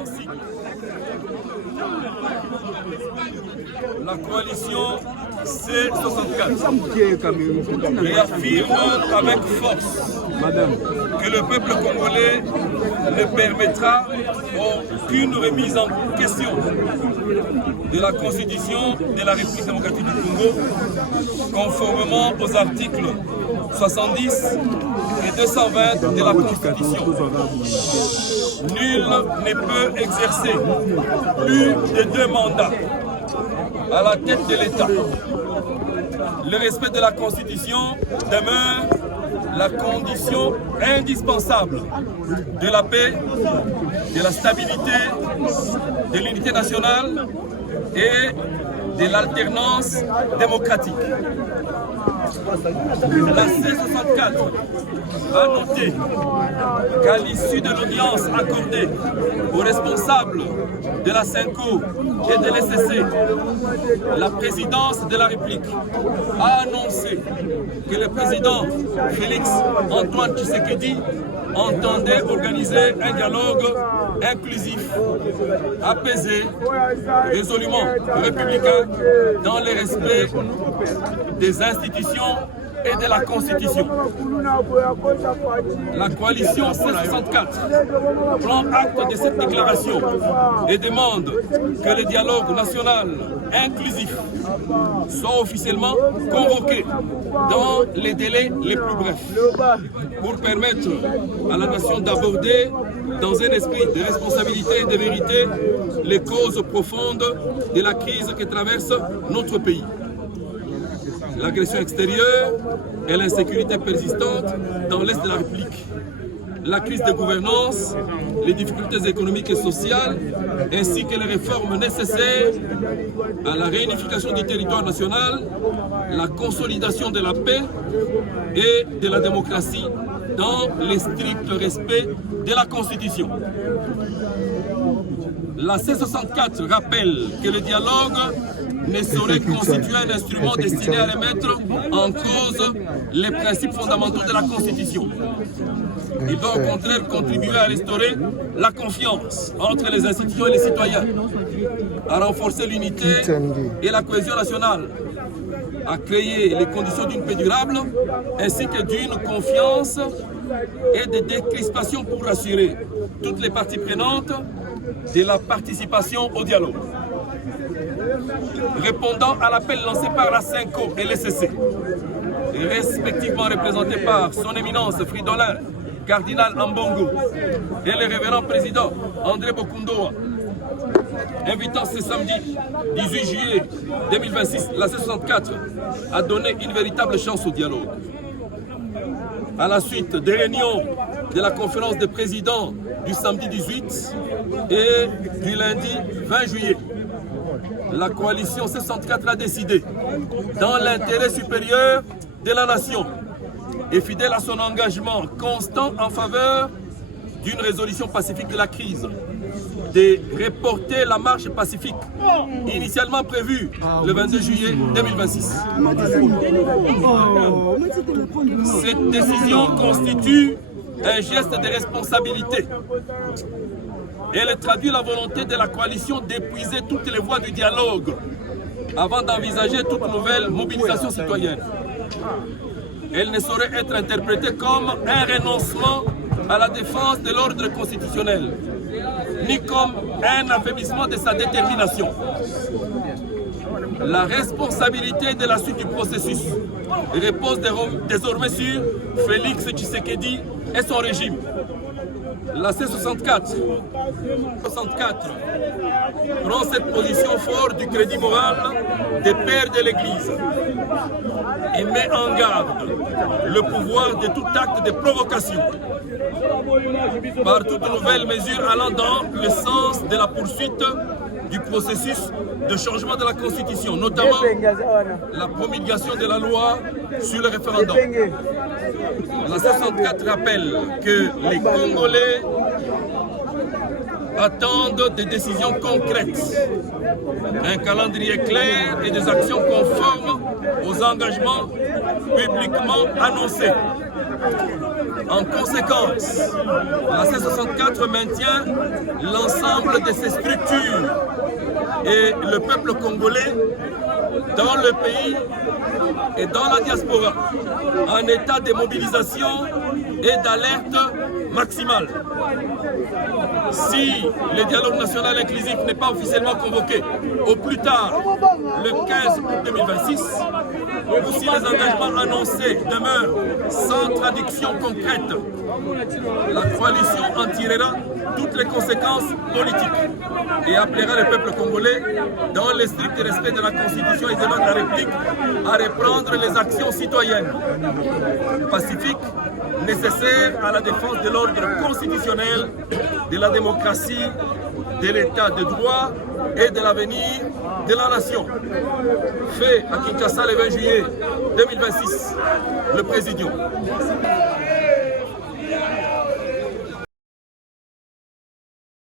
en sigle. La coalition C64 réaffirme avec force que le peuple congolais ne permettra aucune remise en question de la Constitution de la République démocratique du Congo, conformément aux articles 70 et 220 de la Constitution. Nul ne peut exercer plus de 2 mandats à la tête de l'État. Le respect de la Constitution demeure la condition indispensable de la paix, de la stabilité, de l'unité nationale et de l'alternance démocratique. La C64 a noté qu'à l'issue de l'audience accordée aux responsables de la CENCO et de l'SCC, la présidence de la République a annoncé que le président Félix Antoine Tshisekedi entendait organiser un dialogue inclusif, apaisé, résolument républicain, dans le respect des institutions et de la Constitution. La coalition C64 prend acte de cette déclaration et demande que le dialogue national inclusif soit officiellement convoqué dans les délais les plus brefs pour permettre à la nation d'aborder dans un esprit de responsabilité et de vérité les causes profondes de la crise que traverse notre pays. L'agression extérieure et l'insécurité persistante dans l'Est de la République, la crise de gouvernance, les difficultés économiques et sociales, ainsi que les réformes nécessaires à la réunification du territoire national, la consolidation de la paix et de la démocratie dans le strict respect de la Constitution. La C64 rappelle que le dialogue ne saurait constituer un instrument destiné à remettre en cause les principes fondamentaux de la Constitution. Il doit au contraire contribuer à restaurer la confiance entre les institutions et les citoyens, à renforcer l'unité et la cohésion nationale, à créer les conditions d'une paix durable, ainsi que d'une confiance et de décrispation pour assurer toutes les parties prenantes de la participation au dialogue. Répondant à l'appel lancé par la CENCO et l'SCC, respectivement représentés par son éminence Fridolin, cardinal Ambongo et le révérend président André Bokundoa, invitant ce samedi 18 juillet 2026, la C64 a donné une véritable chance au dialogue. À la suite des réunions de la conférence des présidents du samedi 18 et du lundi 20 juillet, la coalition C64 a décidé, dans l'intérêt supérieur de la nation et fidèle à son engagement constant en faveur d'une résolution pacifique de la crise, de reporter la marche pacifique initialement prévue le 22 juillet 2026. Cette décision constitue un geste de responsabilité. Elle traduit la volonté de la coalition d'épuiser toutes les voies du dialogue avant d'envisager toute nouvelle mobilisation citoyenne. Elle ne saurait être interprétée comme un renoncement à la défense de l'ordre constitutionnel, ni comme un affaiblissement de sa détermination. La responsabilité de la suite du processus repose désormais sur Félix Tshisekedi et son régime. La C64 prend cette position forte du crédit moral des pères de l'Église et met en garde le pouvoir de tout acte de provocation par toute nouvelle mesure allant dans le sens de la poursuite du processus de changement de la Constitution, notamment la promulgation de la loi sur le référendum. La 64 rappelle que les Congolais attendent des décisions concrètes, un calendrier clair et des actions conformes aux engagements publiquement annoncés. En conséquence, la C64 maintient l'ensemble de ses structures et le peuple congolais dans le pays et dans la diaspora en état de mobilisation et d'alerte maximale. Si le dialogue national inclusif n'est pas officiellement convoqué au plus tard le 15 août 2026, ou si les engagements annoncés demeurent sans traduction concrète, la coalition en tirera toutes les conséquences politiques et appellera le peuple congolais, dans le strict respect de la Constitution et de la République, à reprendre les actions citoyennes pacifiques nécessaires à la défense de l'ordre constitutionnel, de la démocratie, de l'état de droit et de l'avenir de la nation. Fait à Kinshasa le 20 juillet 2026, le Président.